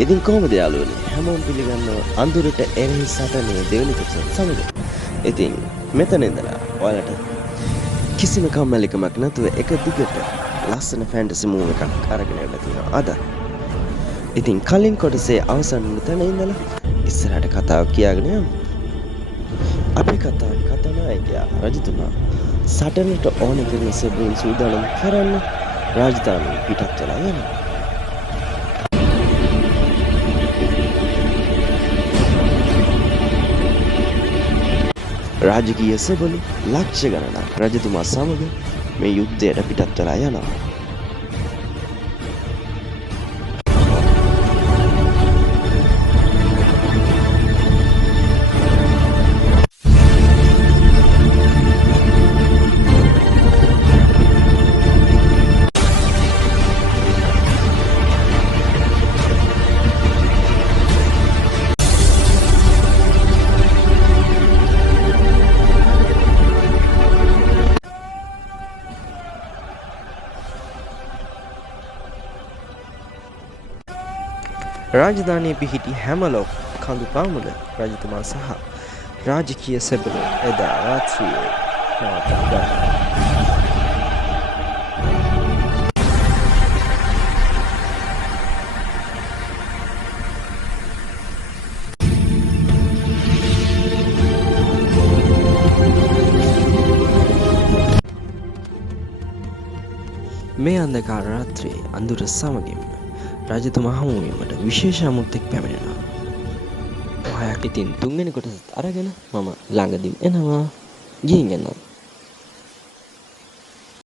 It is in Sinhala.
ඉතින් කොහොමද යාළුවනේ? හැමෝම පිළිගන්නව අඳුරට එරෙහි සටනේ දෙවෙනි කොටස සමග. ඉතින් මෙතන ඉඳලා ඔයාලට කිසිම කම්මැලිකමක් නැතුව එක දිගට ලස්සන ෆැන්ටසි මූවි එකක් අරගෙන එන්න තියෙනවා අද. ඉතින් කලින් කොටසේ අවසන් වුණ තැන ඉඳලා ඉස්සරහට කතාව කියාගෙන යමු. අපේ කතාවේ කතානායකයා රජතුමා සටනට ඕන කරන සෙබළුන් සූදානම් කරන්න රාජධානිය පිටත් වෙලා යනවා. රාජකීය සෙබළු ලක්ෂ ගණනක් රජතුමා සමග මේ යුද්ධයට පිටත් වෙලා යනවා. රාජධානයේ පිහිටි හැමලොක් කඳු පාමුල රජතුමා සහ රාජකීය සෙබළු එදා රාත්‍රියේ නවත්වා ගන්නවා. මේ අන්ධකාර රාත්‍රියේ අඳුර සමගින්ම රජතුමා හමුවීමට විශේෂ අමුත්තෙක් පැමිණෙනවා. ඔයා ඉතින් තුන්වෙනි කොටසත් අරගෙන මම ළඟදීම එනවා. ගිහින් එන්න.